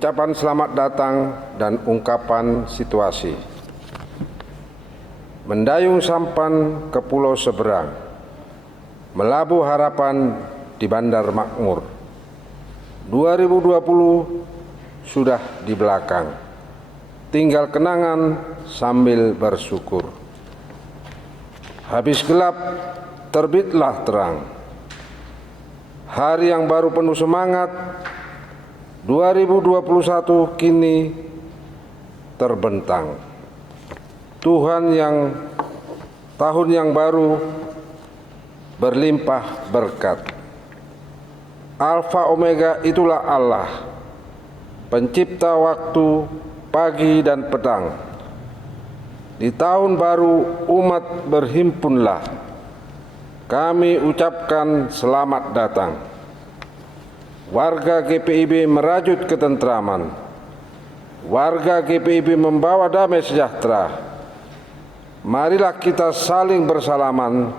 ucapan selamat datang dan ungkapan situasi. Mendayung sampan ke pulau seberang, melabuh harapan di Bandar Makmur. 2020 sudah di belakang, tinggal kenangan sambil bersyukur. Habis gelap, terbitlah terang. Hari yang baru penuh semangat, 2021 kini terbentang. Tahun yang baru berlimpah berkat. Alfa Omega itulah Allah, pencipta waktu, pagi dan petang. Di tahun baru umat berhimpunlah. Kami ucapkan selamat datang. Warga GPIB merajut ketentraman. Warga GPIB membawa damai sejahtera. Marilah kita saling bersalaman,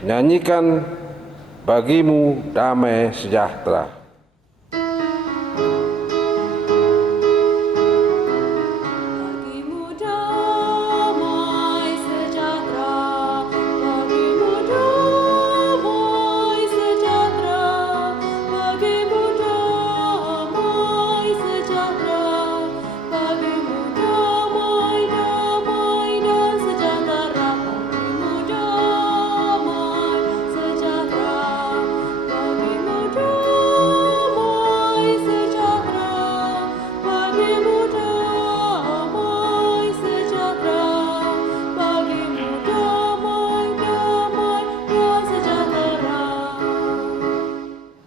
nyanyikan bagimu damai sejahtera.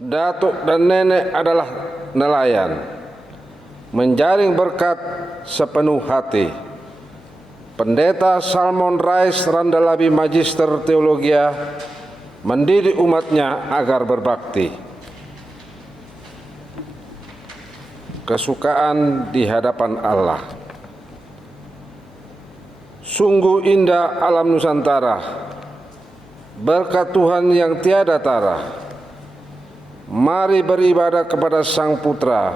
Datuk dan nenek adalah nelayan, menjaring berkat sepenuh hati. Pendeta Salmon Rais Randalabi Magister Teologia mendidik umatnya agar berbakti. Kesukaan di hadapan Allah. Sungguh indah alam Nusantara, berkat Tuhan yang tiada tara. Mari beribadah kepada Sang Putra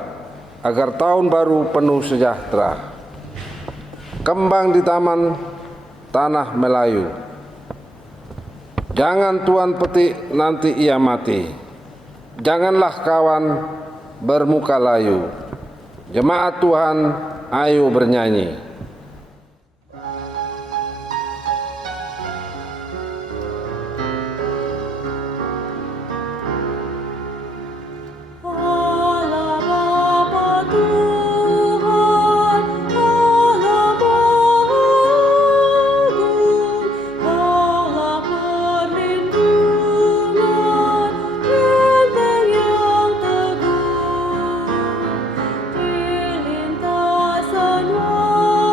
agar tahun baru penuh sejahtera. Kembang di taman tanah Melayu. Jangan tuan petik nanti ia mati. Janganlah kawan bermuka layu. Jemaat Tuhan, ayo bernyanyi. Senua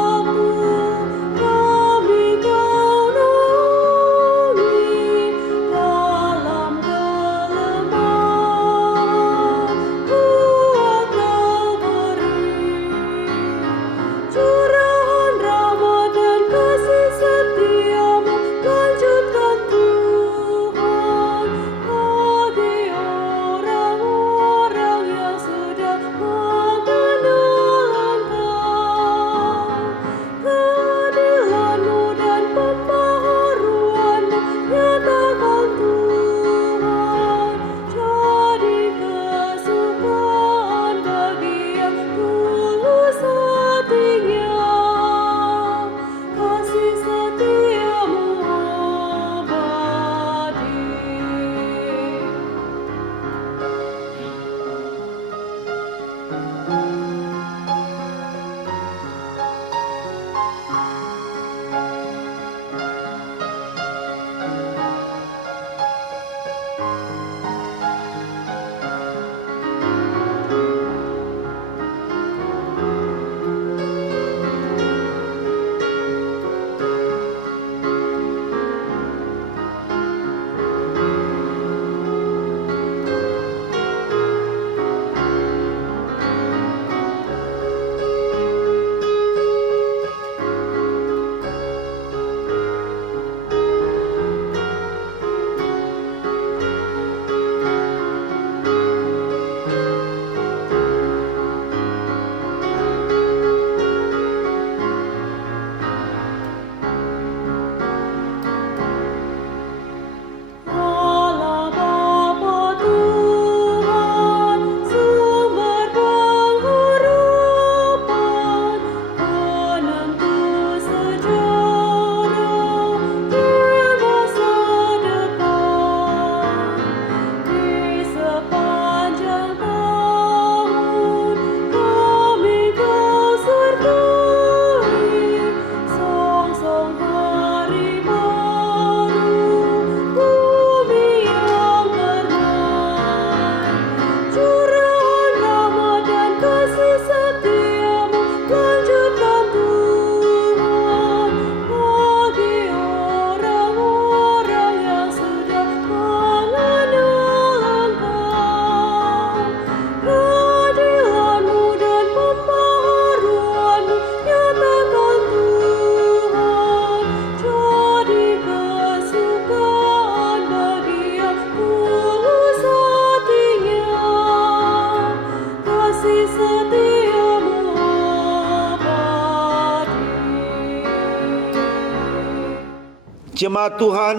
Jemaat Tuhan,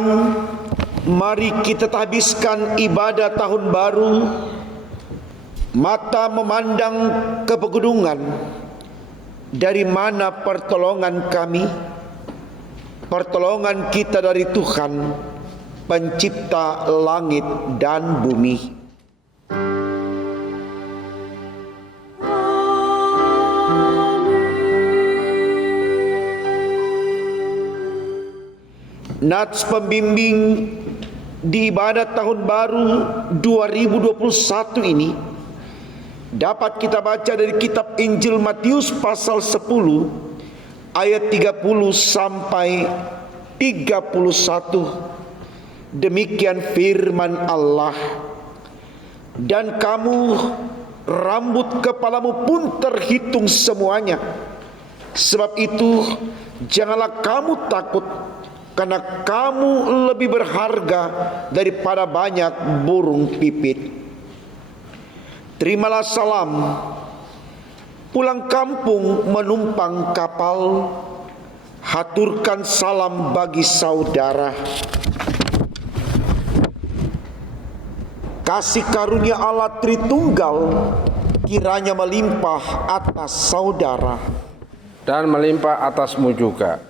mari kita habiskan ibadah tahun baru, mata memandang ke pegunungan, dari mana pertolongan kami? Pertolongan kita dari Tuhan, pencipta langit dan bumi. Nats pembimbing di ibadah tahun baru 2021 ini dapat kita baca dari kitab Injil Matius pasal 10 ayat 30 sampai 31. Demikian firman Allah. Dan kamu, rambut kepalamu pun terhitung semuanya. Sebab itu janganlah kamu takut, karena kamu lebih berharga daripada banyak burung pipit. Terimalah salam pulang kampung menumpang kapal. Haturkan salam bagi saudara. Kasih karunia Allah Tritunggal kiranya melimpah atas saudara dan melimpah atasmu juga.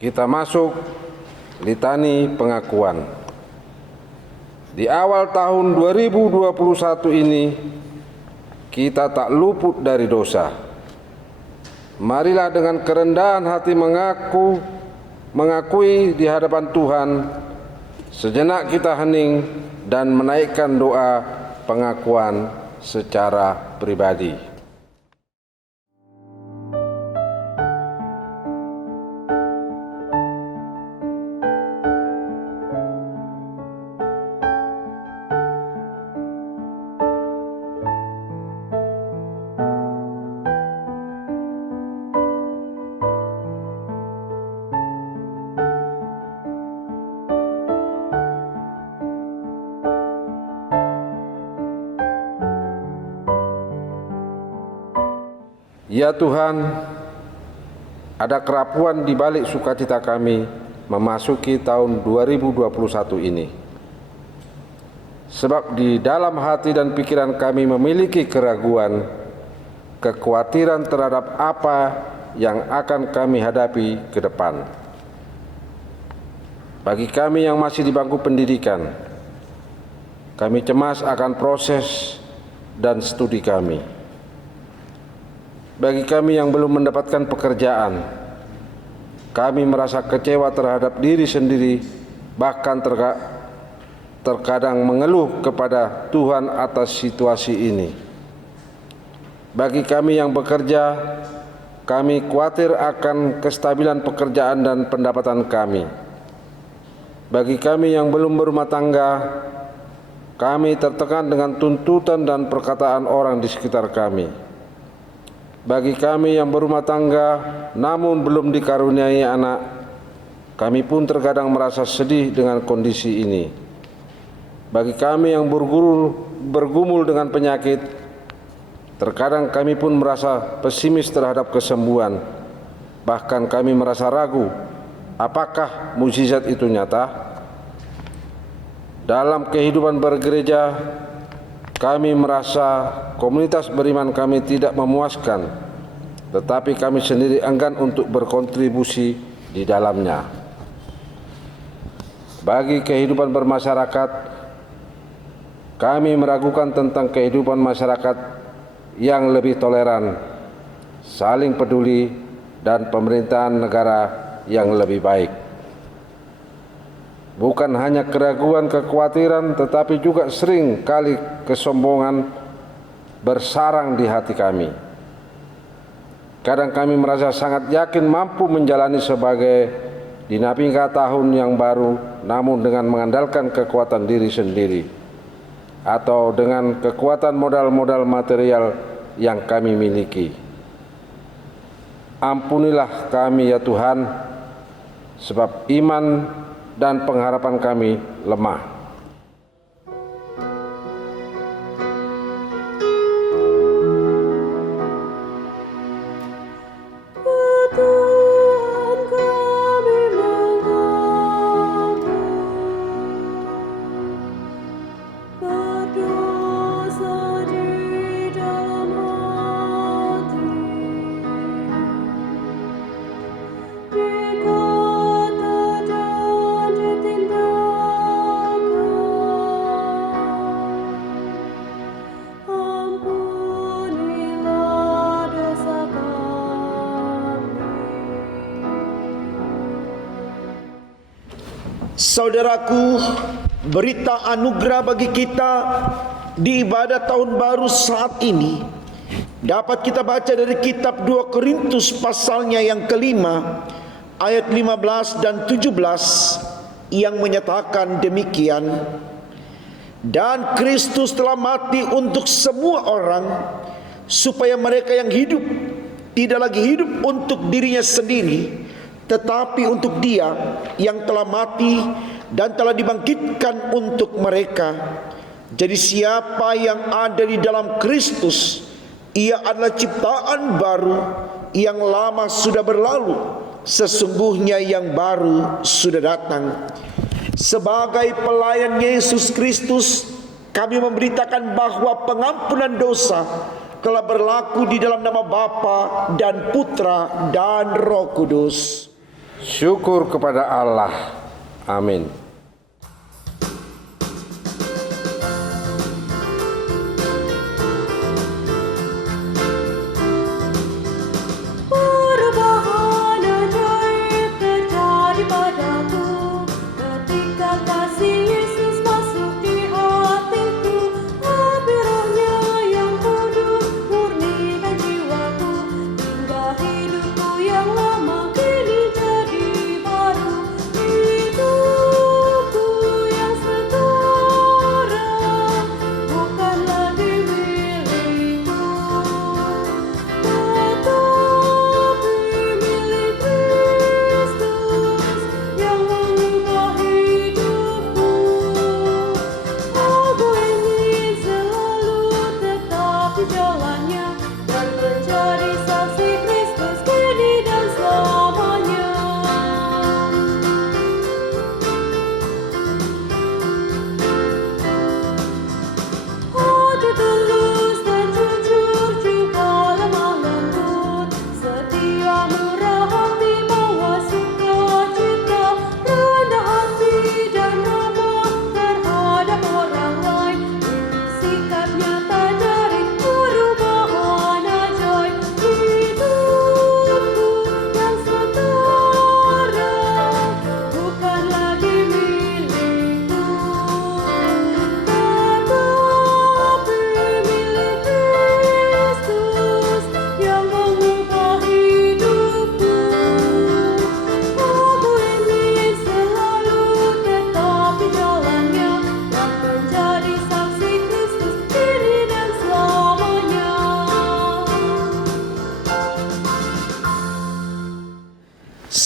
Kita masuk litani pengakuan. Di awal tahun 2021 ini, kita tak luput dari dosa. Marilah dengan kerendahan hati mengakui di hadapan Tuhan. Sejenak kita hening dan menaikkan doa pengakuan secara pribadi. Ya Tuhan, ada kerapuan di balik sukacita kami memasuki tahun 2021 ini. Sebab di dalam hati dan pikiran kami memiliki keraguan, kekhawatiran terhadap apa yang akan kami hadapi ke depan. Bagi kami yang masih di bangku pendidikan, kami cemas akan proses dan studi kami. Bagi kami yang belum mendapatkan pekerjaan, kami merasa kecewa terhadap diri sendiri, bahkan terkadang mengeluh kepada Tuhan atas situasi ini. Bagi kami yang bekerja, kami khawatir akan kestabilan pekerjaan dan pendapatan kami. Bagi kami yang belum berumah tangga, kami tertekan dengan tuntutan dan perkataan orang di sekitar kami. Bagi kami yang berumah tangga namun belum dikaruniai anak, kami pun terkadang merasa sedih dengan kondisi ini. Bagi kami yang bergumul dengan penyakit, terkadang kami pun merasa pesimis terhadap kesembuhan. Bahkan kami merasa ragu, apakah mukjizat itu nyata? Dalam kehidupan bergereja, kami merasa komunitas beriman kami tidak memuaskan, tetapi kami sendiri enggan untuk berkontribusi di dalamnya. Bagi kehidupan bermasyarakat, kami meragukan tentang kehidupan masyarakat yang lebih toleran, saling peduli, dan pemerintahan negara yang lebih baik. Bukan hanya keraguan, kekhawatiran, tetapi juga sering kali kesombongan bersarang di hati kami. Kadang kami merasa sangat yakin mampu menjalani sebagai dinamika tahun yang baru, namun dengan mengandalkan kekuatan diri sendiri atau dengan kekuatan modal-modal material yang kami miliki. Ampunilah kami ya Tuhan, sebab iman dan pengharapan kami lemah. Saudaraku, berita anugerah bagi kita di ibadah tahun baru saat ini dapat kita baca dari kitab 2 Korintus pasalnya yang kelima ayat 15 dan 17 yang menyatakan demikian. Dan Kristus telah mati untuk semua orang, supaya mereka yang hidup tidak lagi hidup untuk dirinya sendiri, tetapi untuk Dia yang telah mati dan telah dibangkitkan untuk mereka. Jadi siapa yang ada di dalam Kristus, ia adalah ciptaan baru, yang lama sudah berlalu, sesungguhnya yang baru sudah datang. Sebagai pelayan Yesus Kristus, kami memberitakan bahwa pengampunan dosa telah berlaku di dalam nama Bapa dan Putra dan Roh Kudus. Syukur kepada Allah. Amin. Perubahan ajaib terjadi padaku ketika kasih Yesus masuk di hatiku. Api Roh-Nya yang kudus murnikan jiwaku, hingga hidupku yang lama kini jadi baru. Itu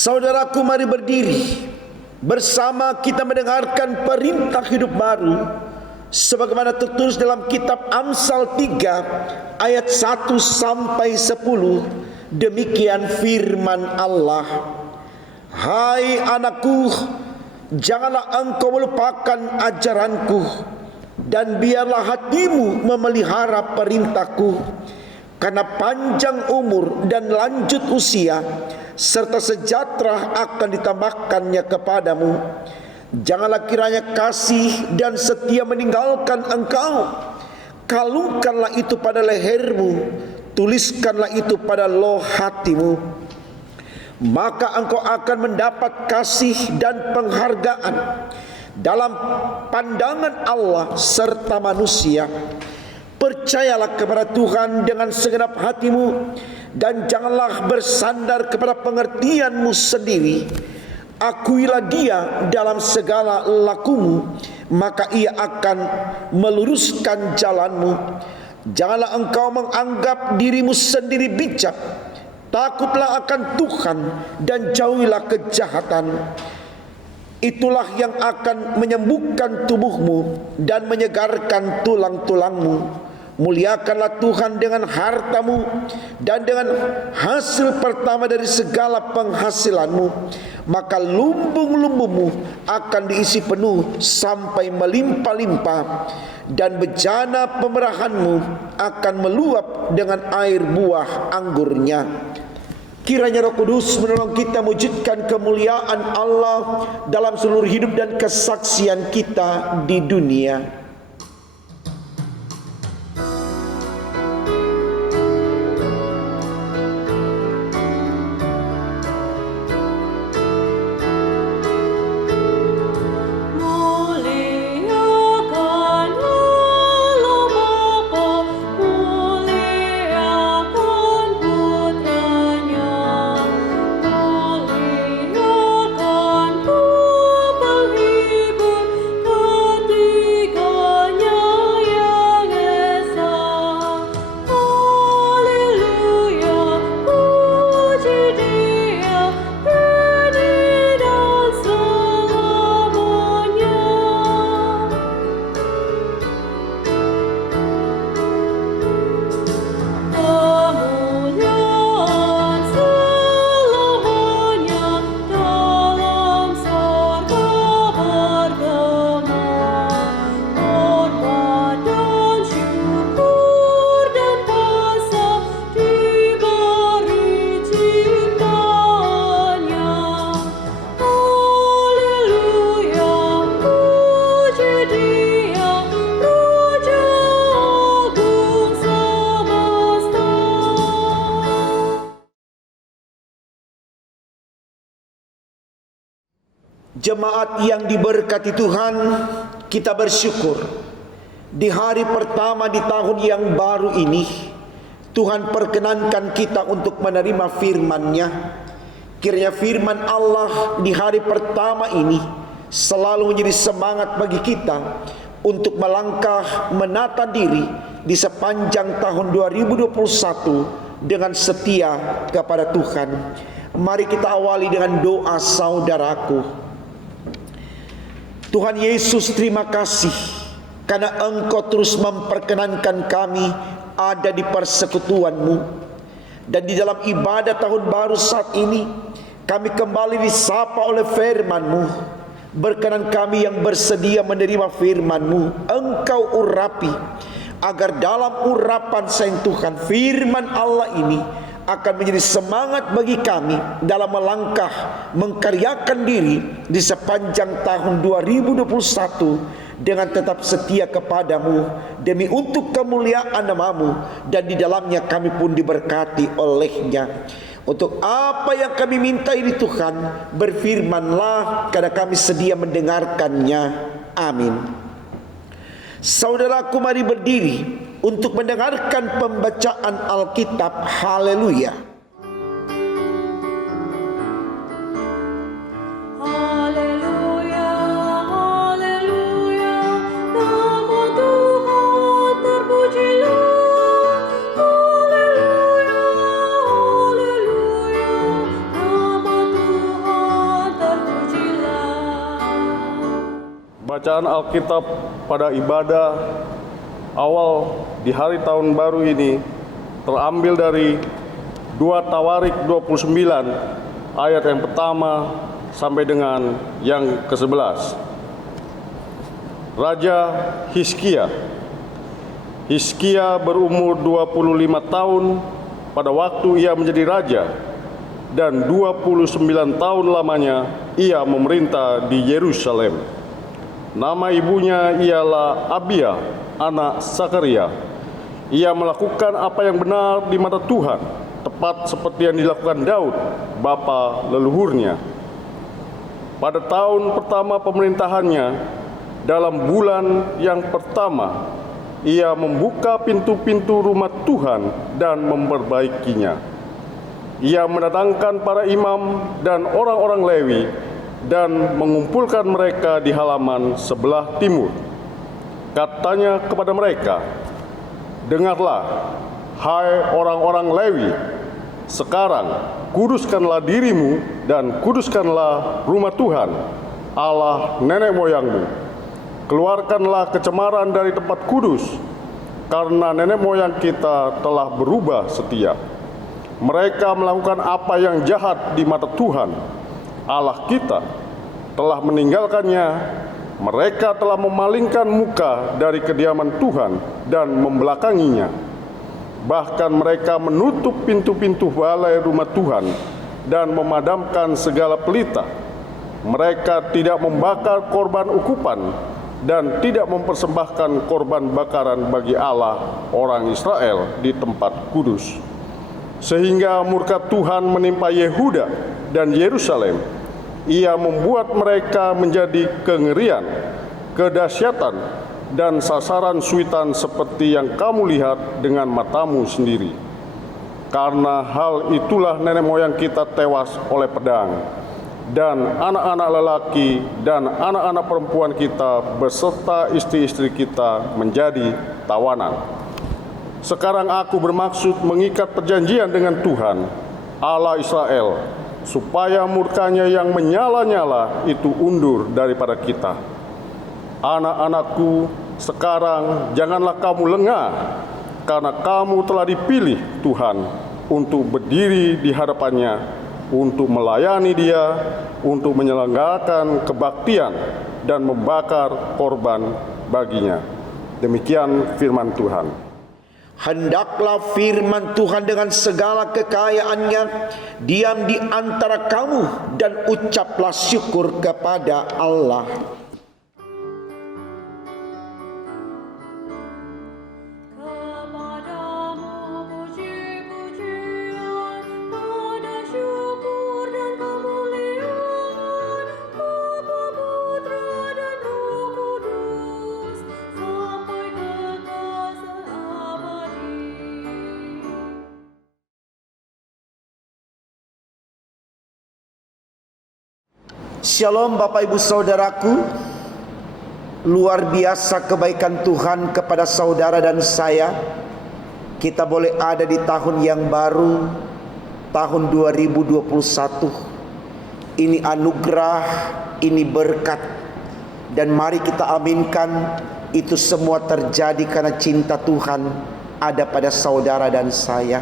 Saudaraku, mari berdiri bersama kita mendengarkan perintah hidup baru sebagaimana tertulis dalam kitab Amsal 3 ayat 1 sampai 10. Demikian firman Allah. Hai anakku, janganlah engkau melupakan ajaranku, dan biarlah hatimu memelihara perintahku, karena panjang umur dan lanjut usia serta sejahtera akan ditambahkannya kepadamu. Janganlah kiranya kasih dan setia meninggalkan engkau. Kalungkanlah itu pada lehermu, tuliskanlah itu pada loh hatimu. Maka engkau akan mendapat kasih dan penghargaan dalam pandangan Allah serta manusia. Percayalah kepada Tuhan dengan segenap hatimu, dan janganlah bersandar kepada pengertianmu sendiri. Akuilah Dia dalam segala lakumu, maka Ia akan meluruskan jalanmu. Janganlah engkau menganggap dirimu sendiri bijak. Takutlah akan Tuhan dan jauhilah kejahatan. Itulah yang akan menyembuhkan tubuhmu dan menyegarkan tulang-tulangmu. Muliakanlah Tuhan dengan hartamu dan dengan hasil pertama dari segala penghasilanmu, maka lumbung-lumbungmu akan diisi penuh sampai melimpah-limpah, dan bejana pemerahanmu akan meluap dengan air buah anggurnya. Kiranya Roh Kudus menolong kita mewujudkan kemuliaan Allah dalam seluruh hidup dan kesaksian kita di dunia. Jemaat yang diberkati Tuhan, kita bersyukur di hari pertama di tahun yang baru ini Tuhan perkenankan kita untuk menerima firman-Nya. Kiranya firman Allah di hari pertama ini selalu menjadi semangat bagi kita untuk melangkah menata diri di sepanjang tahun 2021 dengan setia kepada Tuhan. Mari kita awali dengan doa, saudaraku. Tuhan Yesus, terima kasih karena Engkau terus memperkenankan kami ada di persekutuan-Mu. Dan di dalam ibadah tahun baru saat ini kami kembali disapa oleh firman-Mu. Berkenan kami yang bersedia menerima firman-Mu, Engkau urapi, agar dalam urapan Sang Tuhan firman Allah ini akan menjadi semangat bagi kami dalam melangkah mengkaryakan diri di sepanjang tahun 2021 dengan tetap setia kepadamu demi untuk kemuliaan nama-Mu, dan di dalamnya kami pun diberkati olehnya. Untuk apa yang kami minta ini Tuhan, berfirmanlah karena kami sedia mendengarkannya. Amin. Saudaraku, mari berdiri untuk mendengarkan pembacaan Alkitab. Haleluya. Haleluya, haleluya, nama Tuhan terpujilah. Haleluya, haleluya, nama Tuhan Bacaan Alkitab pada ibadah awal di hari tahun baru ini terambil dari 2 Tawarik 29 ayat yang pertama sampai dengan yang ke-11. Raja Hizkia berumur 25 tahun pada waktu ia menjadi raja, dan 29 tahun lamanya ia memerintah di Yerusalem. Nama ibunya ialah Abia, anak Sakaria. Ia melakukan apa yang benar di mata Tuhan, tepat seperti yang dilakukan Daud, bapa leluhurnya. Pada tahun pertama pemerintahannya, dalam bulan yang pertama, ia membuka pintu-pintu rumah Tuhan dan memperbaikinya. Ia mendatangkan para imam dan orang-orang Lewi dan mengumpulkan mereka di halaman sebelah timur. Katanya kepada mereka, "Dengarlah, hai orang-orang Lewi, sekarang kuduskanlah dirimu dan kuduskanlah rumah Tuhan, Allah nenek moyangmu. Keluarkanlah kecemaran dari tempat kudus, karena nenek moyang kita telah berubah setia. Mereka melakukan apa yang jahat di mata Tuhan, Allah kita, telah meninggalkannya. Mereka telah memalingkan muka dari kediaman Tuhan dan membelakanginya. Bahkan mereka menutup pintu-pintu balai rumah Tuhan dan memadamkan segala pelita. Mereka tidak membakar korban ukupan dan tidak mempersembahkan korban bakaran bagi Allah orang Israel di tempat kudus. Sehingga murka Tuhan menimpa Yehuda dan Yerusalem. Ia membuat mereka menjadi kengerian, kedahsyatan, dan sasaran suitan seperti yang kamu lihat dengan matamu sendiri. Karena hal itulah nenek moyang kita tewas oleh pedang, dan anak-anak lelaki dan anak-anak perempuan kita beserta istri-istri kita menjadi tawanan. Sekarang aku bermaksud mengikat perjanjian dengan Tuhan, Allah Israel, supaya murkanya yang menyala-nyala itu undur daripada kita. Anak-anakku, sekarang janganlah kamu lengah, karena kamu telah dipilih Tuhan untuk berdiri di hadapannya, untuk melayani Dia, untuk menyelenggarakan kebaktian dan membakar korban baginya." Demikian firman Tuhan. Hendaklah firman Tuhan dengan segala kekayaannya diam di antara kamu, dan ucaplah syukur kepada Allah. Kepadamu puji-pujian, pada syukur dan kemuliaan, Bapa, Putra, dan Roh Kudus, sampai kekal seabadi. Shalom Bapak Ibu Saudaraku. Luar biasa kebaikan Tuhan kepada saudara dan saya. Kita boleh ada di tahun yang baru, tahun 2021. Ini anugerah, ini berkat. Dan mari kita aminkan itu semua terjadi karena cinta Tuhan ada pada saudara dan saya.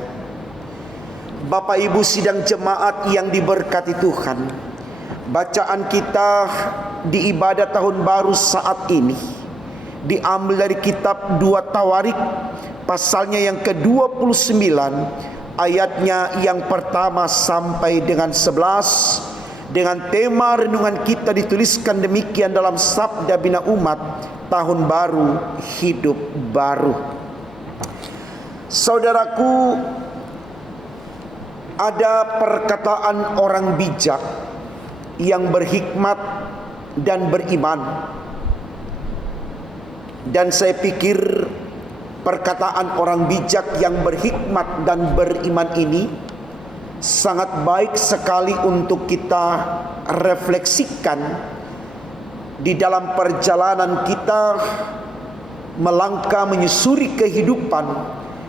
Bapak Ibu sidang jemaat yang diberkati Tuhan, bacaan kita di ibadah tahun baru saat ini diambil dari kitab 2 Tawarik, pasalnya yang ke-29, ayatnya yang pertama sampai dengan 11, dengan tema renungan kita dituliskan demikian dalam Sabda Bina Umat Tahun Baru Hidup Baru. Saudaraku, ada perkataan orang bijak yang berhikmat dan beriman, dan saya pikir perkataan orang bijak yang berhikmat dan beriman ini sangat baik sekali untuk kita refleksikan di dalam perjalanan kita melangkah menyusuri kehidupan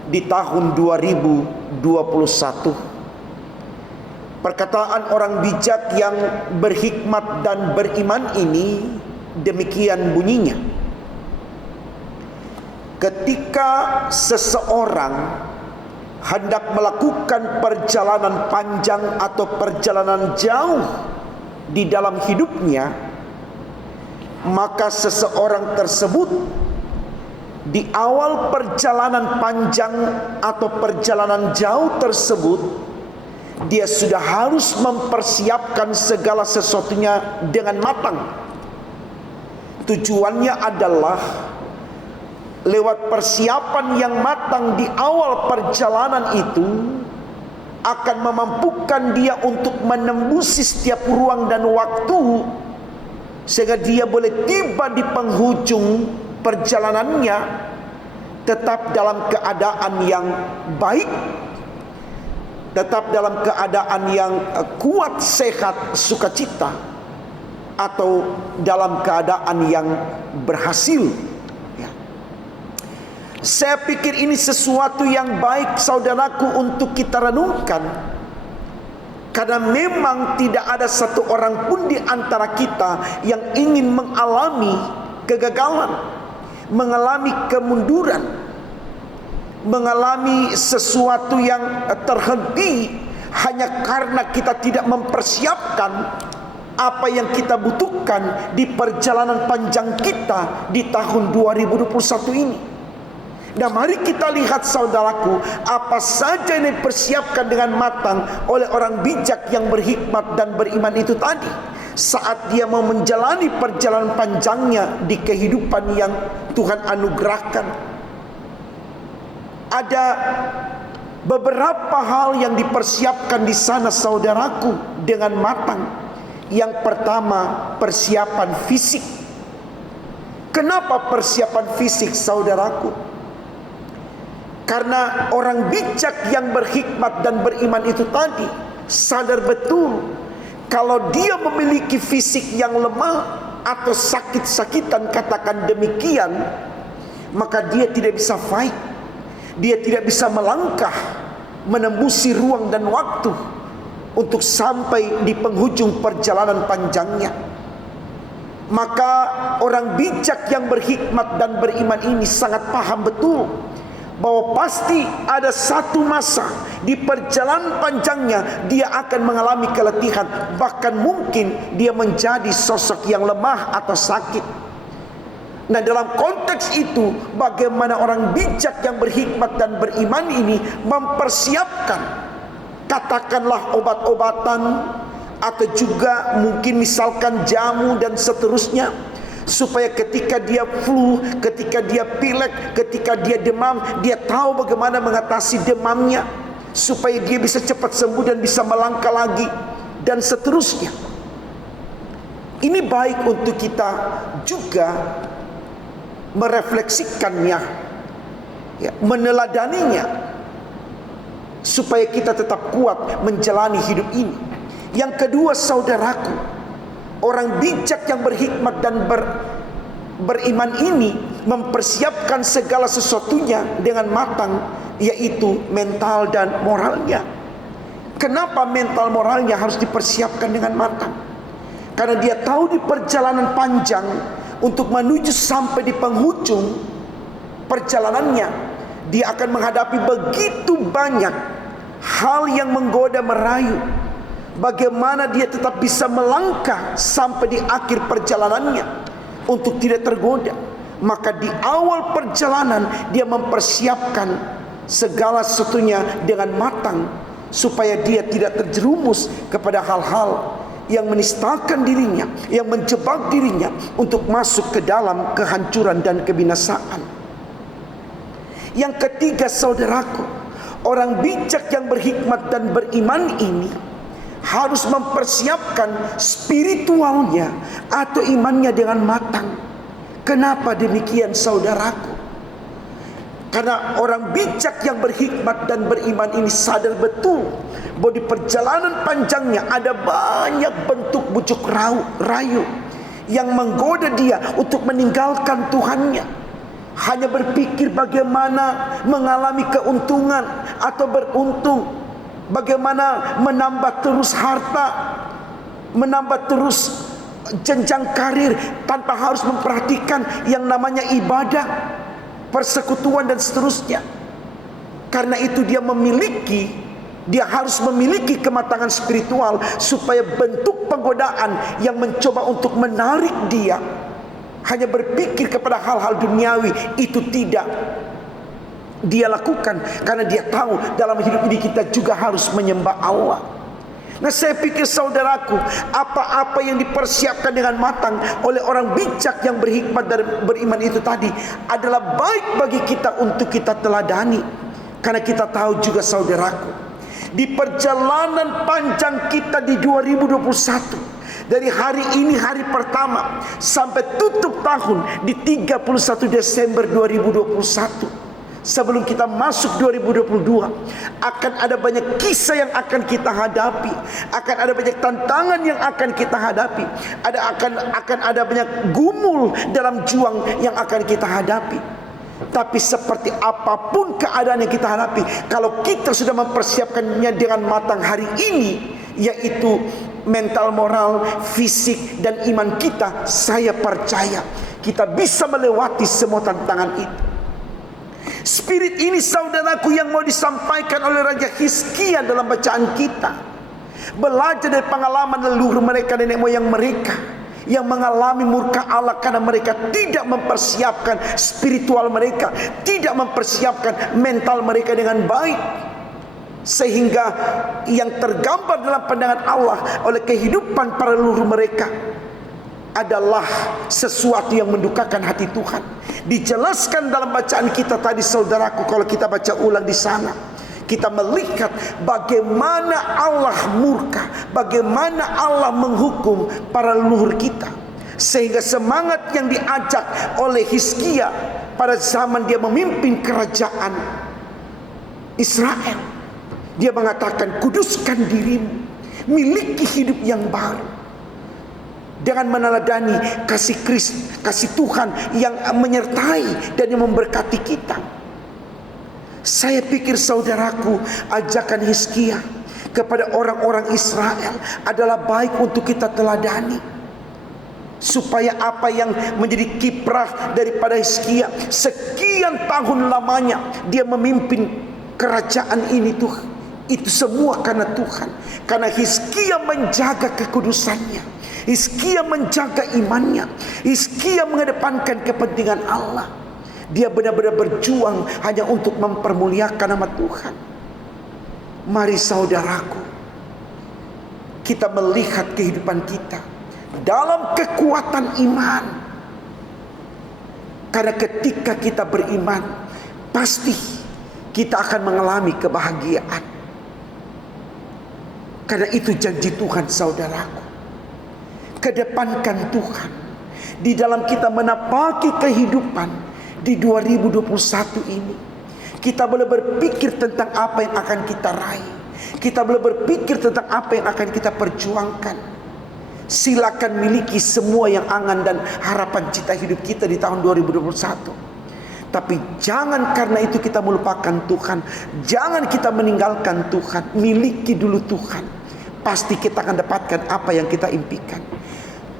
di tahun 2021. Perkataan orang bijak yang berhikmat dan beriman ini Demikian bunyinya. Ketika seseorang hendak melakukan perjalanan panjang atau perjalanan jauh di dalam hidupnya, maka seseorang tersebut di awal perjalanan panjang atau perjalanan jauh tersebut, dia sudah harus mempersiapkan segala sesuatunya dengan matang. Tujuannya adalah lewat persiapan yang matang di awal perjalanan itu akan memampukan dia untuk menembusi setiap ruang dan waktu, sehingga dia boleh tiba di penghujung perjalanannya tetap dalam keadaan yang baik, tetap dalam keadaan yang kuat, sehat, sukacita, atau dalam keadaan yang berhasil. Saya pikir ini sesuatu yang baik, saudaraku, untuk kita renungkan. Karena memang tidak ada satu orang pun di antara kita yang ingin mengalami kegagalan, mengalami kemunduran, mengalami sesuatu yang terhenti hanya karena kita tidak mempersiapkan apa yang kita butuhkan di perjalanan panjang kita di tahun 2021 ini. Nah, mari kita lihat, saudaraku, apa saja yang dipersiapkan dengan matang oleh orang bijak yang berhikmat dan beriman itu tadi, saat dia mau menjalani perjalanan panjangnya di kehidupan yang Tuhan anugerahkan. Ada beberapa hal yang dipersiapkan di sana, saudaraku, dengan matang. Yang pertama, persiapan fisik. Kenapa persiapan fisik, saudaraku? Karena orang bijak yang berhikmat dan beriman itu tadi sadar betul kalau dia memiliki fisik yang lemah atau sakit-sakitan, katakan demikian, maka dia tidak bisa fight, dia tidak bisa melangkah menembusi ruang dan waktu untuk sampai di penghujung perjalanan panjangnya. Maka orang bijak yang berhikmat dan beriman ini sangat paham betul bahwa pasti ada satu masa di perjalanan panjangnya dia akan mengalami keletihan, bahkan mungkin dia menjadi sosok yang lemah atau sakit. Nah, dalam konteks itu, bagaimana orang bijak yang berhikmat dan beriman ini mempersiapkan, katakanlah obat-obatan, atau juga mungkin misalkan jamu dan seterusnya, supaya ketika dia flu, ketika dia pilek, ketika dia demam, dia tahu bagaimana mengatasi demamnya, supaya dia bisa cepat sembuh dan bisa melangkah lagi, dan seterusnya. Ini baik untuk kita juga merefleksikannya, ya, meneladaninya, supaya kita tetap kuat menjalani hidup ini. Yang kedua, saudaraku, orang bijak yang berhikmat dan beriman ini mempersiapkan segala sesuatunya dengan matang, yaitu mental dan moralnya. Kenapa mental moralnya harus dipersiapkan dengan matang? Karena dia tahu di perjalanan panjang untuk menuju sampai di penghujung perjalanannya, dia akan menghadapi begitu banyak hal yang menggoda, merayu. Bagaimana dia tetap bisa melangkah sampai di akhir perjalanannya untuk tidak tergoda. Maka di awal perjalanan dia mempersiapkan segala sesuatunya dengan matang, supaya dia tidak terjerumus kepada hal-hal yang menistakan dirinya, yang menjebak dirinya untuk masuk ke dalam kehancuran dan kebinasaan. Yang ketiga, saudaraku, orang bijak yang berhikmat dan beriman ini harus mempersiapkan spiritualnya atau imannya dengan matang. Kenapa demikian, saudaraku? Karena orang bijak yang berhikmat dan beriman ini sadar betul bahwa di perjalanan panjangnya ada banyak bentuk bujuk rayu yang menggoda dia untuk meninggalkan Tuhannya. Hanya berpikir bagaimana mengalami keuntungan atau beruntung, bagaimana menambah terus harta, menambah terus jenjang karir, tanpa harus memperhatikan yang namanya ibadah, persekutuan dan seterusnya. Karena itu dia harus memiliki kematangan spiritual supaya bentuk penggodaan yang mencoba untuk menarik dia hanya berpikir kepada hal-hal duniawi itu tidak dia lakukan, karena dia tahu dalam hidup ini kita juga harus menyembah Allah. Nah, saya pikir saudaraku, apa-apa yang dipersiapkan dengan matang oleh orang bijak yang berhikmat dan beriman itu tadi adalah baik bagi kita untuk kita teladani. Karena kita tahu juga saudaraku, di perjalanan panjang kita di 2021, dari hari ini hari pertama sampai tutup tahun di 31 Desember 2021, sebelum kita masuk 2022, akan ada banyak kisah yang akan kita hadapi, akan ada banyak tantangan yang akan kita hadapi, akan ada banyak gumul dalam juang yang akan kita hadapi. Tapi seperti apapun keadaan yang kita hadapi, kalau kita sudah mempersiapkannya dengan matang hari ini, yaitu mental, moral, fisik, dan iman kita, saya percaya kita bisa melewati semua tantangan itu. Spirit ini saudaraku yang mau disampaikan oleh Raja Hizkia dalam bacaan kita, belajar dari pengalaman leluhur mereka, nenek moyang mereka yang mengalami murka Allah karena mereka tidak mempersiapkan spiritual mereka, tidak mempersiapkan mental mereka dengan baik. Sehingga yang tergambar dalam pandangan Allah oleh kehidupan para leluhur mereka adalah sesuatu yang mendukakan hati Tuhan. Dijelaskan dalam bacaan kita tadi saudaraku, kalau kita baca ulang di sana, kita melihat bagaimana Allah murka, bagaimana Allah menghukum para leluhur kita. Sehingga semangat yang diajak oleh Hizkia pada zaman dia memimpin kerajaan Israel, dia mengatakan, kuduskan dirimu, miliki hidup yang baru, dengan meneladani kasih Kristus, kasih Tuhan yang menyertai dan yang memberkati kita. Saya pikir saudaraku, ajakan Hizkia kepada orang-orang Israel adalah baik untuk kita teladani, supaya apa yang menjadi kiprah daripada Hizkia, sekian tahun lamanya dia memimpin kerajaan ini tuh, itu semua karena Tuhan. Karena Hizkia menjaga kekudusannya, Hizkia menjaga imannya, Hizkia mengedepankan kepentingan Allah. Dia benar-benar berjuang hanya untuk mempermuliakan nama Tuhan. Mari saudaraku, kita melihat kehidupan kita dalam kekuatan iman. Karena ketika kita beriman, pasti kita akan mengalami kebahagiaan. Karena itu janji Tuhan saudaraku. Kedepankan Tuhan di dalam kita menapaki kehidupan di 2021 ini. Kita boleh berpikir tentang apa yang akan kita raih, kita boleh berpikir tentang apa yang akan kita perjuangkan. Silakan miliki semua yang angan dan harapan cita hidup kita di tahun 2021. Tapi jangan karena itu kita melupakan Tuhan, jangan kita meninggalkan Tuhan. Miliki dulu Tuhan, pasti kita akan dapatkan apa yang kita impikan.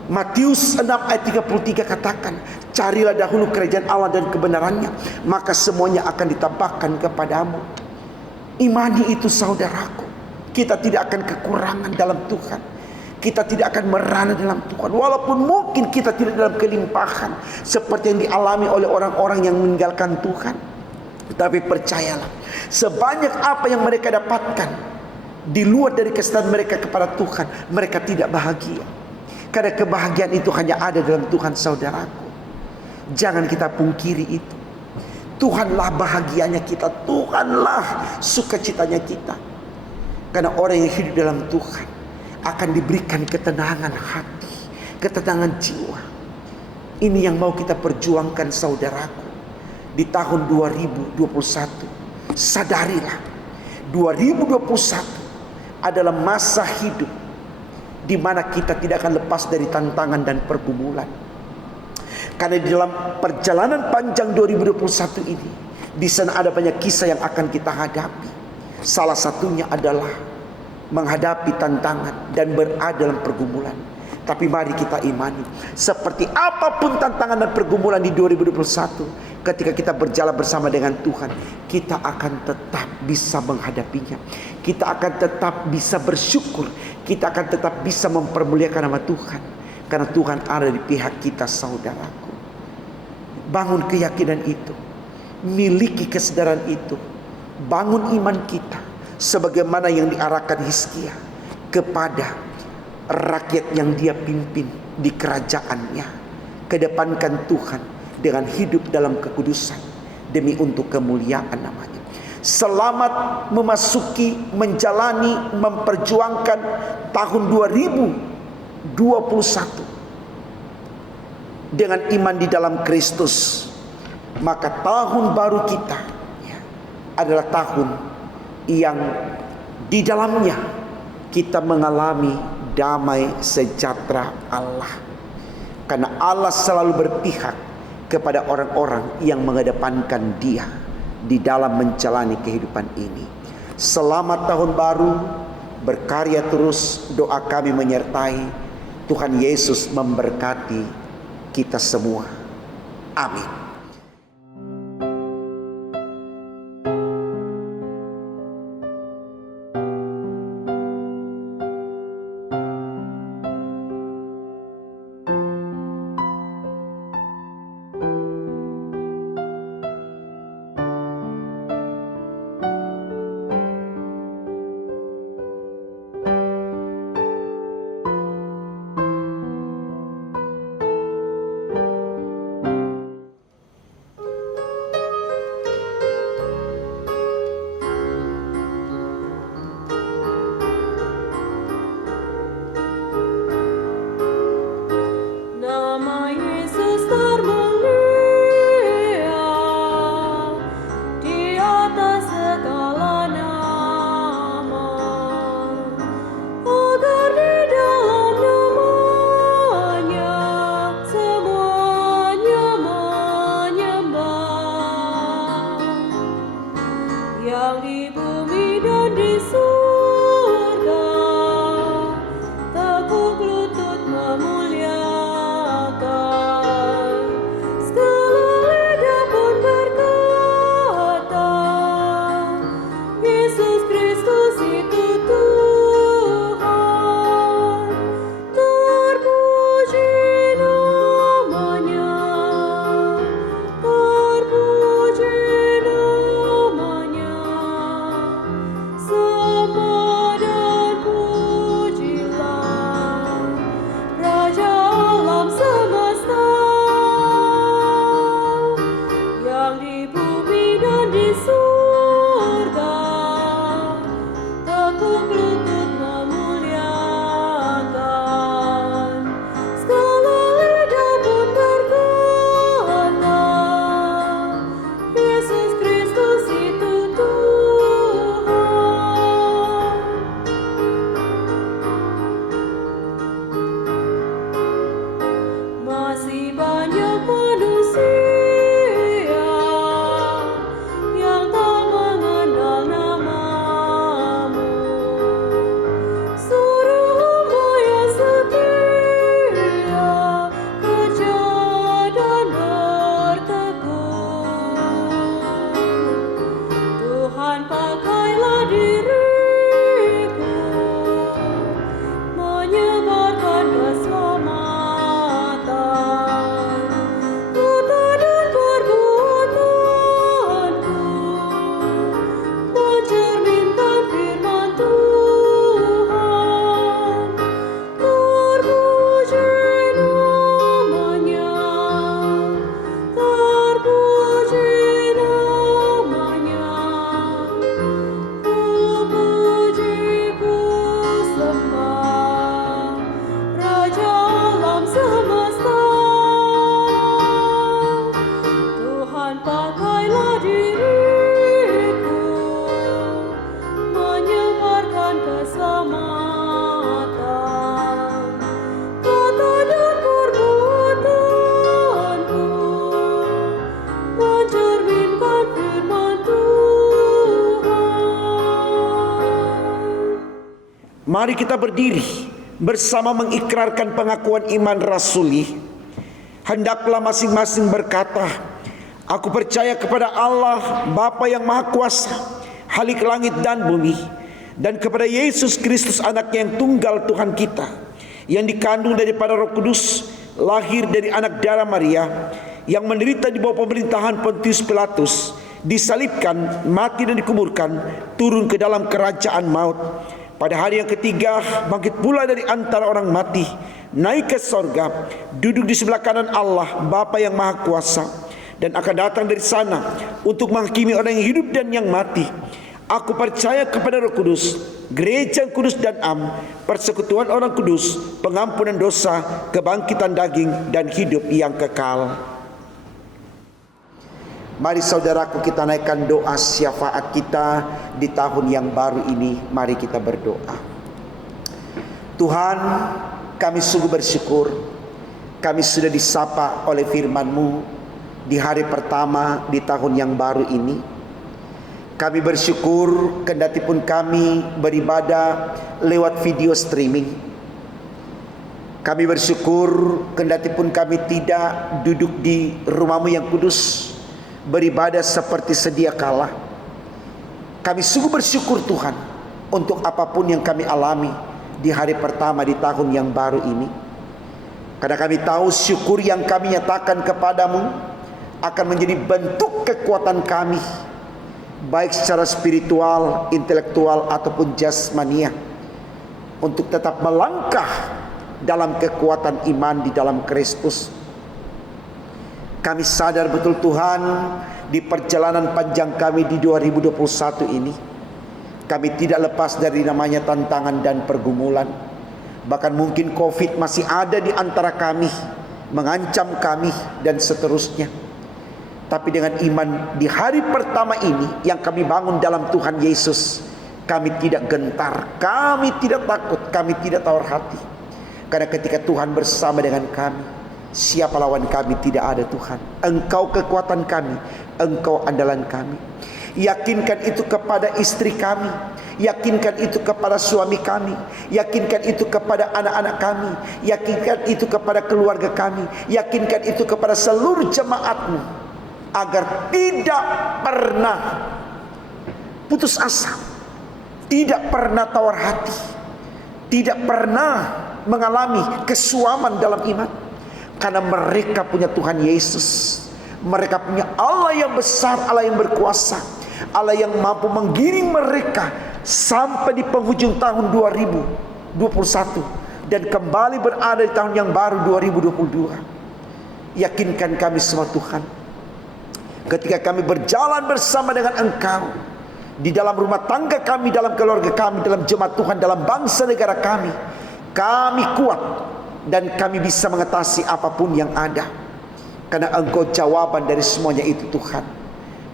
Matius 6 ayat 33 katakan, carilah dahulu kerajaan Allah dan kebenarannya, maka semuanya akan ditambahkan kepadamu. Imani itu saudaraku. Kita tidak akan kekurangan dalam Tuhan, kita tidak akan merana dalam Tuhan. Walaupun mungkin kita tidak dalam kelimpahan seperti yang dialami oleh orang-orang yang meninggalkan Tuhan, tapi percayalah, sebanyak apa yang mereka dapatkan di luar dari kesetiaan mereka kepada Tuhan, mereka tidak bahagia. Karena kebahagiaan itu hanya ada dalam Tuhan saudaraku. Jangan kita pungkiri itu. Tuhanlah bahagianya kita, Tuhanlah sukacitanya kita. Karena orang yang hidup dalam Tuhan akan diberikan ketenangan hati, ketenangan jiwa. Ini yang mau kita perjuangkan saudaraku di tahun 2021. Sadarilah, 2021 adalah masa hidup di mana kita tidak akan lepas dari tantangan dan pergumulan. Karena di dalam perjalanan panjang 2021 ini, di sana ada banyak kisah yang akan kita hadapi. Salah satunya adalah menghadapi tantangan dan berada dalam pergumulan. Tapi mari kita imani, seperti apapun tantangan dan pergumulan di 2021, ketika kita berjalan bersama dengan Tuhan, kita akan tetap bisa menghadapinya. Kita akan tetap bisa bersyukur. Kita akan tetap bisa mempermuliakan nama Tuhan. Karena Tuhan ada di pihak kita, saudaraku. Bangun keyakinan itu. Miliki kesadaran itu. Bangun iman kita. Sebagaimana yang diarahkan Hizkia kepada rakyat yang dia pimpin di kerajaannya. Kedepankan Tuhan dengan hidup dalam kekudusan demi untuk kemuliaan namanya. Selamat memasuki, menjalani, memperjuangkan tahun 2021 dengan iman di dalam Kristus. Maka tahun baru kita adalah tahun yang di dalamnya kita mengalami damai sejahtera Allah. Karena Allah selalu berpihak kepada orang-orang yang mengedepankan Dia di dalam menjalani kehidupan ini. Selamat tahun baru, berkarya terus, doa kami menyertai. Tuhan Yesus memberkati kita semua. Amin. Nama Yesus termulia di atas segala nama, agar di dalam namanya semuanya menyembah, yang di bumi dan di surga tekuk lutut memuliakan. Masih banyak manusia yang tak mengenal namamu. Suruh hamba yang setia kerja dan bertekun. Tuhan pakailah diriku menyebarkan keselamatan. Pakailah diriku menyebarkan keselamatan, kata dan perbuatanku mencerminkan firman Tuhan. Mari kita berdiri bersama mengikrarkan pengakuan iman rasuli, hendaklah masing-masing berkata, aku percaya kepada Allah Bapa yang Maha Kuasa, Khalik langit dan bumi, dan kepada Yesus Kristus anaknya yang tunggal Tuhan kita, yang dikandung daripada Roh Kudus, lahir dari anak darah Maria, yang menderita di bawah pemerintahan Pontius Pilatus, disalibkan, mati dan dikuburkan, turun ke dalam kerajaan maut. Pada hari yang ketiga bangkit pula dari antara orang mati, naik ke sorga, duduk di sebelah kanan Allah Bapa yang Maha Kuasa, dan akan datang dari sana untuk menghakimi orang yang hidup dan yang mati. Aku percaya kepada Roh Kudus, gereja yang kudus dan am, persekutuan orang kudus, pengampunan dosa, kebangkitan daging, dan hidup yang kekal. Mari saudaraku, kita naikkan doa syafaat kita di tahun yang baru ini. Mari kita berdoa. Tuhan, kami sungguh bersyukur kami sudah disapa oleh firman-Mu di hari pertama di tahun yang baru ini. Kami bersyukur kendati pun kami beribadah lewat video streaming. Kami bersyukur kendati pun kami tidak duduk di rumah-Mu yang kudus, beribadah seperti sedia kala. Kami sungguh bersyukur Tuhan untuk apapun yang kami alami di hari pertama di tahun yang baru ini. Karena kami tahu syukur yang kami nyatakan kepadamu akan menjadi bentuk kekuatan kami, baik secara spiritual, intelektual ataupun jasmania, untuk tetap melangkah dalam kekuatan iman di dalam Kristus. Kami sadar betul Tuhan, di perjalanan panjang kami di 2021 ini, kami tidak lepas dari namanya tantangan dan pergumulan. Bahkan mungkin COVID masih ada di antara kami, mengancam kami dan seterusnya. Tapi dengan iman di hari pertama ini yang kami bangun dalam Tuhan Yesus, kami tidak gentar, kami tidak takut, kami tidak tawar hati. Karena ketika Tuhan bersama dengan kami, siapa lawan kami? Tidak ada Tuhan. Engkau kekuatan kami, Engkau andalan kami. Yakinkan itu kepada istri kami, yakinkan itu kepada suami kami, yakinkan itu kepada anak-anak kami, yakinkan itu kepada keluarga kami, yakinkan itu kepada seluruh jemaat-Mu, agar tidak pernah putus asa, tidak pernah tawar hati, tidak pernah mengalami kesuaman dalam iman. Karena mereka punya Tuhan Yesus, mereka punya Allah yang besar, Allah yang berkuasa, Allah yang mampu menggiring mereka sampai di penghujung tahun 2021 dan kembali berada di tahun yang baru 2022. Yakinkan kami semua Tuhan, ketika kami berjalan bersama dengan Engkau di dalam rumah tangga kami, dalam keluarga kami, dalam jemaat Tuhan, dalam bangsa negara kami kuat dan kami bisa mengatasi apapun yang ada. Karena Engkau jawaban dari semuanya itu Tuhan.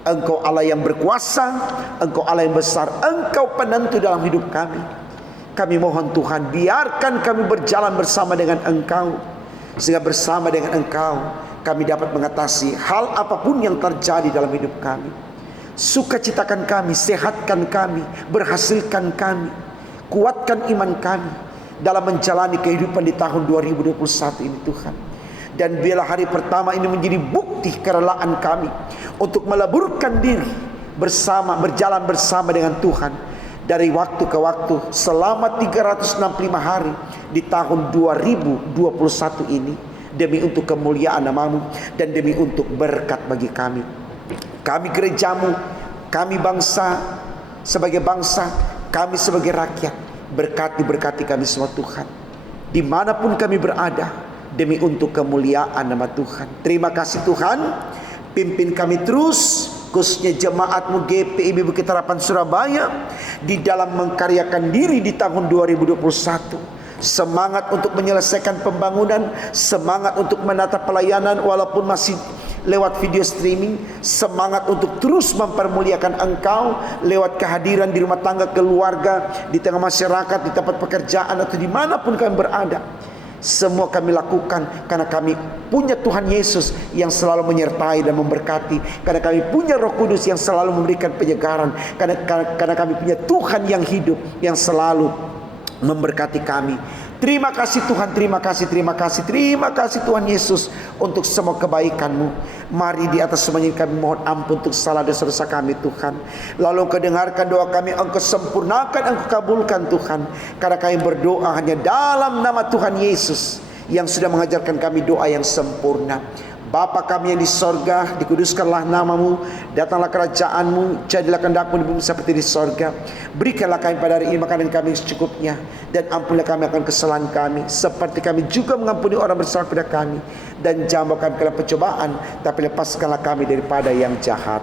Engkau Allah yang berkuasa, Engkau Allah yang besar, Engkau penentu dalam hidup kami. Kami mohon Tuhan, biarkan kami berjalan bersama dengan Engkau, sehingga bersama dengan Engkau kami dapat mengatasi hal apapun yang terjadi dalam hidup kami. Sukacitakan kami, sehatkan kami, berhasilkan kami, kuatkan iman kami dalam menjalani kehidupan di tahun 2021 ini Tuhan. Dan biarlah hari pertama ini menjadi bukti kerelaan kami untuk meleburkan diri bersama, berjalan bersama dengan Tuhan dari waktu ke waktu selama 365 hari di tahun 2021 ini, demi untuk kemuliaan nama-Mu dan demi untuk berkat bagi kami. Kami gereja-Mu, kami bangsa sebagai bangsa, kami sebagai rakyat, berkati kami semua Tuhan, dimanapun kami berada, demi untuk kemuliaan nama Tuhan. Terima kasih Tuhan, pimpin kami terus, khususnya jemaat-Mu GPIB Bukit Harapan Surabaya, di dalam mengkaryakan diri di tahun 2021. Semangat untuk menyelesaikan pembangunan, semangat untuk menata pelayanan walaupun masih lewat video streaming, semangat untuk terus mempermuliakan Engkau lewat kehadiran di rumah tangga keluarga, di tengah masyarakat, di tempat pekerjaan atau dimanapun kami berada. Semua kami lakukan karena kami punya Tuhan Yesus yang selalu menyertai dan memberkati, karena kami punya Roh Kudus yang selalu memberikan penyegaran, karena kami punya Tuhan yang hidup yang selalu memberkati kami. Terima kasih Tuhan, terima kasih, terima kasih, terima kasih Tuhan Yesus untuk semua kebaikan-Mu. Mari di atas semuanya kami mohon ampun untuk salah dan dosa kami Tuhan. Lalu Engkau dengarkan doa kami, Engkau sempurnakan, Engkau kabulkan Tuhan. Karena kami berdoa hanya dalam nama Tuhan Yesus yang sudah mengajarkan kami doa yang sempurna. Bapa kami yang di sorga, dikuduskanlah namamu, datanglah kerajaan-Mu, jadilah kehendak-Mu di bumi seperti di sorga. Berikanlah kami pada hari ini makanan kami secukupnya, dan ampunilah kami akan kesalahan kami, seperti kami juga mengampuni orang bersalah kepada kami. Dan jangan bawa kami ke dalam pencobaan, tapi lepaskanlah kami daripada yang jahat.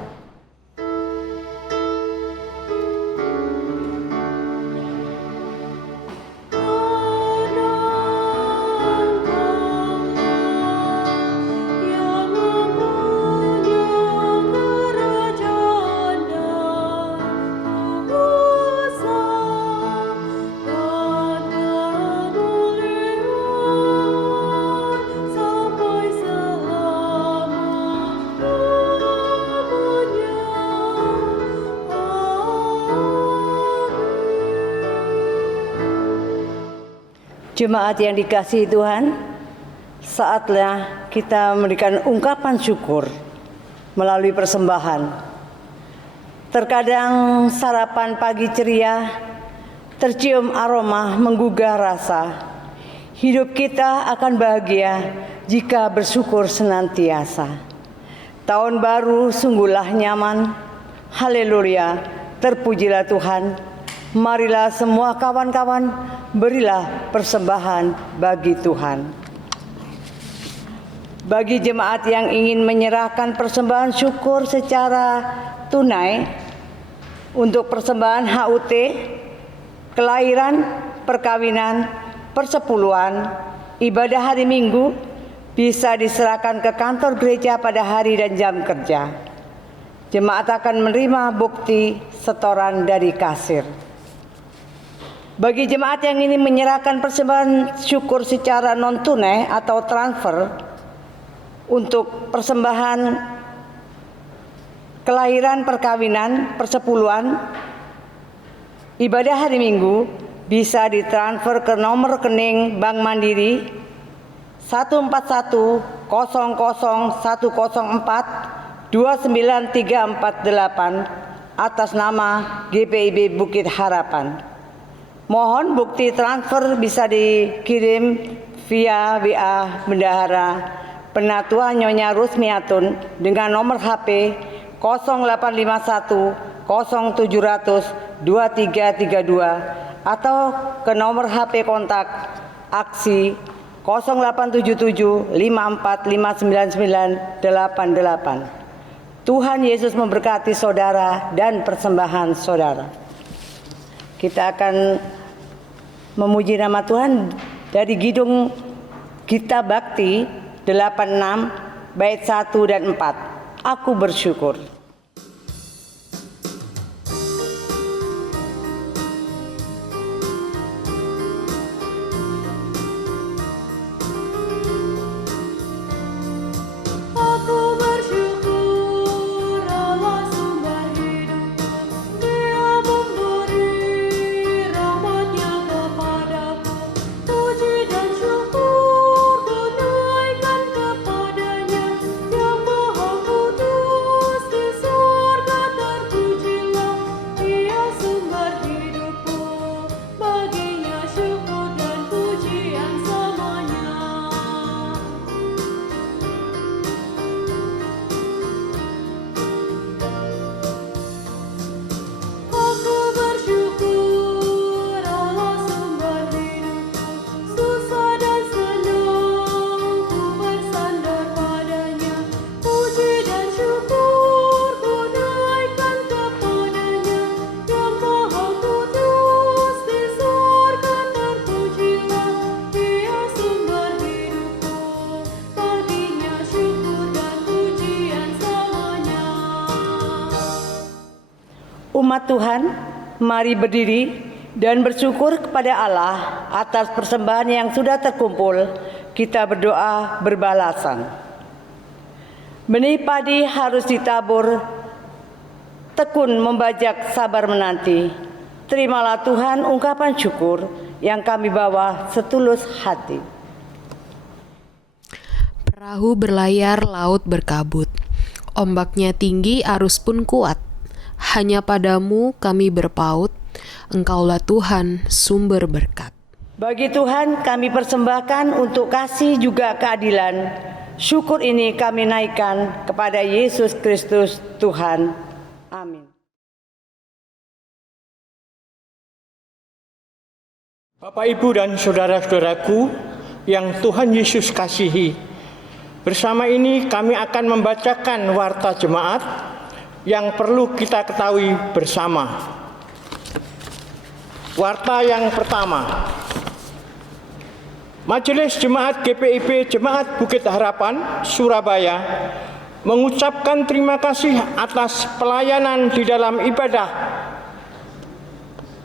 Jemaat yang dikasihi Tuhan, saatnya kita memberikan ungkapan syukur melalui persembahan. Terkadang sarapan pagi ceria, tercium aroma menggugah rasa. Hidup kita akan bahagia jika bersyukur senantiasa. Tahun baru sungguhlah nyaman. Haleluya, terpujilah Tuhan. Marilah semua kawan-kawan, berilah persembahan bagi Tuhan. Bagi jemaat yang ingin menyerahkan persembahan syukur secara tunai untuk persembahan HUT, kelahiran, perkawinan, persepuluhan, ibadah hari Minggu, bisa diserahkan ke kantor gereja pada hari dan jam kerja. Jemaat akan menerima bukti setoran dari kasir. Bagi jemaat yang ingin menyerahkan persembahan syukur secara non-tunai atau transfer untuk persembahan kelahiran, perkawinan, persepuluhan, ibadah hari Minggu, bisa ditransfer ke nomor rekening Bank Mandiri 1410104293348 atas nama GPIB Bukit Harapan. Mohon bukti transfer bisa dikirim via WA Bendahara Penatua Nyonya Rusmiatun dengan nomor HP 0851 0700 2332 atau ke nomor HP kontak Aksi 0877 54599888. Tuhan Yesus memberkati saudara dan persembahan saudara. Kita akan memuji nama Tuhan dari Kidung Gita Bakti 86 bait 1 dan 4. Aku bersyukur. Aku bersyukur Allah sumber hidupku, Dia memberi rahmat-Nya kepadaku. Puji dan syukur ku naikkan kepada-Nya, Yang Maha Kudus di surga terpujilah. Dia sumber hidupku, baginya syukur dan pujian semuanya. Aku bersyukur Allah sumber hidupku, susah dan senang ku bersandar padanya. Puji dan syukur ku naikkan kepada-Nya, Yang Maha Kudus di surga terpujilah. Dia sumber hidupku, baginya syukur dan pujian semuanya. Umat Tuhan, mari berdiri dan bersyukur kepada Allah atas persembahan yang sudah terkumpul. Kita berdoa berbalasan. Benih padi harus ditabur, tekun membajak, sabar menanti. Terimalah Tuhan ungkapan syukur yang kami bawa setulus hati. Perahu berlayar, laut berkabut. Ombaknya tinggi, arus pun kuat. Hanya padamu kami berpaut, Engkaulah Tuhan, sumber berkat. Bagi Tuhan kami persembahkan untuk kasih juga keadilan. Syukur ini kami naikkan kepada Yesus Kristus Tuhan. Amin. Bapak, Ibu, dan saudara-saudaraku yang Tuhan Yesus kasihi, bersama ini kami akan membacakan warta jemaat yang perlu kita ketahui bersama. Warta yang pertama, Majelis Jemaat GPIB Jemaat Bukit Harapan, Surabaya, mengucapkan terima kasih atas pelayanan di dalam ibadah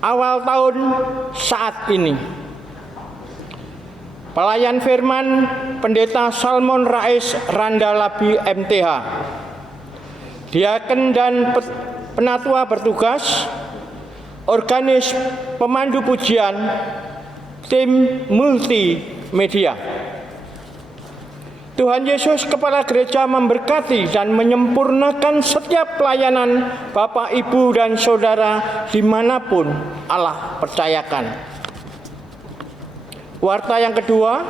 awal tahun saat ini. Pelayan firman Pendeta Salmon Rais Randalabi MTH, diaken dan penatua bertugas, organis pemandu pujian, tim multimedia. Tuhan Yesus Kepala Gereja memberkati dan menyempurnakan setiap pelayanan Bapak, Ibu, dan Saudara dimanapun Allah percayakan. Warta yang kedua,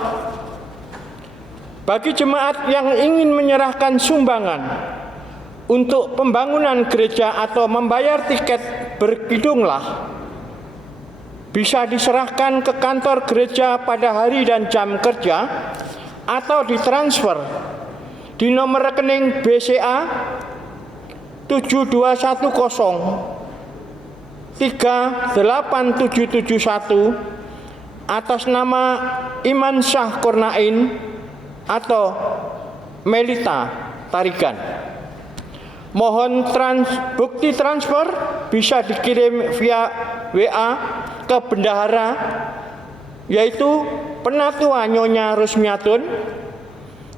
bagi jemaat yang ingin menyerahkan sumbangan untuk pembangunan gereja atau membayar tiket berkidunglah, bisa diserahkan ke kantor gereja pada hari dan jam kerja atau ditransfer di nomor rekening BCA 7210 38771 atas nama Iman Syah Kurnain atau Melita Tarigan. Mohon bukti transfer bisa dikirim via WA ke bendahara, yaitu Penatua Nyonya Rusmiatun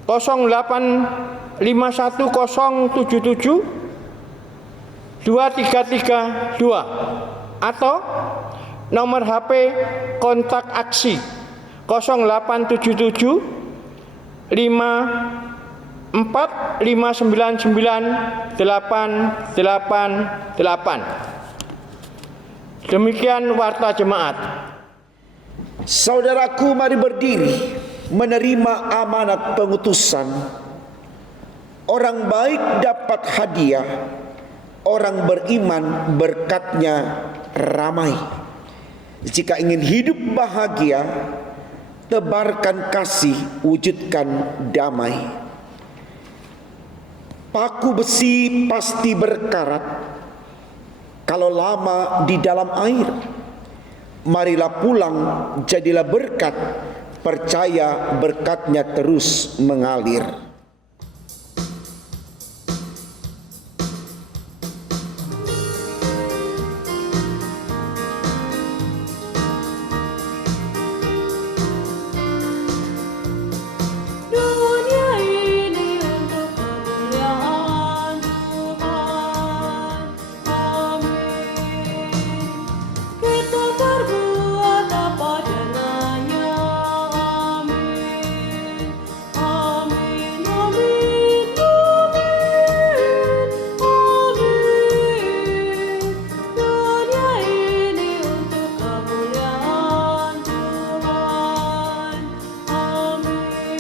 0851077 2332 atau nomor HP kontak aksi 0877 54599888. Demikian warta jemaat. Saudaraku, mari berdiri menerima amanat pengutusan. Orang baik dapat hadiah, orang beriman berkatnya ramai. Jika ingin hidup bahagia, tebarkan kasih, wujudkan damai. Paku besi pasti berkarat kalau lama di dalam air. Marilah pulang, jadilah berkat, percaya berkatnya terus mengalir. Dunia ini untuk kemuliaan Tuhan. Amin. Kita berbuat apa dengannya. Amin. Amin. Amin. Amin. Amin. Dunia ini untuk kemuliaan Tuhan. Amin.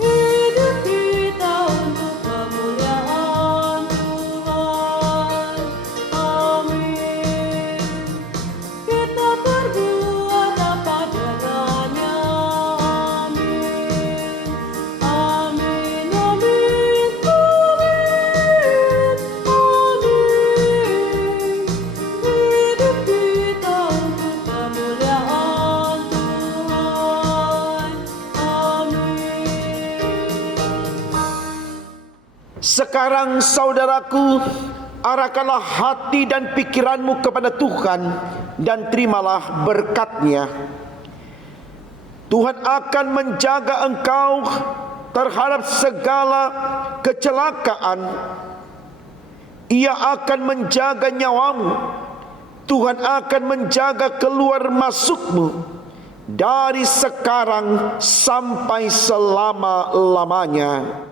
Hidup kita untuk kemuliaan Tuhan. Amin. Kita berbuat apa dengannya. Amin. Amin. Amin. Amin. Amin. Hidup kita untuk kemuliaan Tuhan. Amin. Sekarang saudaraku, arahkanlah hati dan pikiranmu kepada Tuhan dan terimalah berkat-Nya. Tuhan akan menjaga engkau terhadap segala kecelakaan. Ia akan menjaga nyawamu. Tuhan akan menjaga keluar masukmu dari sekarang sampai selama-lamanya.